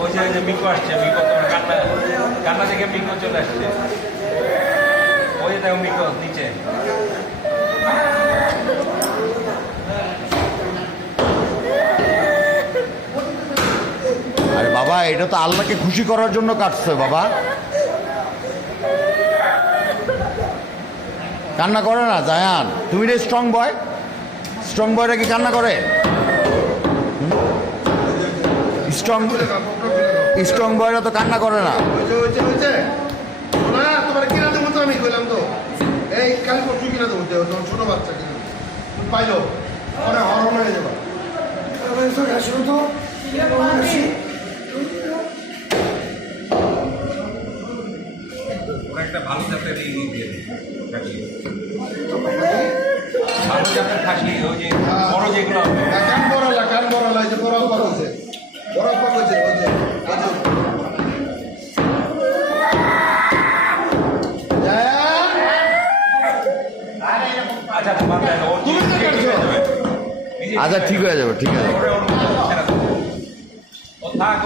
ওই যে মিকো আসছে, মিকো তোমার কান্না কান্না থেকে মিকো চলে আসছে। ওই যে দেখো মিকো নিচে। আরে বাবা, এটা তো আল্লাহকে খুশি করার জন্য কাটছে বাবা। কান্না করে না জায়ান, তুমি রে স্ট্রং বয়। স্ট্রং বয়রা কি কান্না করে? স্ট্রং স্ট্রং বয়রা তো কান্না করে না। তোমার কিনা দেবো তো, আমি কইলাম তো এই কাল পরশু কিনা দেবো, ছোট বাচ্চা কিনা পাইলো পরে হরণ হয়ে যাবে। একটা ভালো জাতের দিয়ে ভালো জাতের খাসি, ওই যে বড় যেগুলো কান বড়লা যে বড় হয়েছে, বড় হয়েছে ওই যে আচ্ছা ঠিক হয়ে যাবে, ঠিক আছে। ও থাক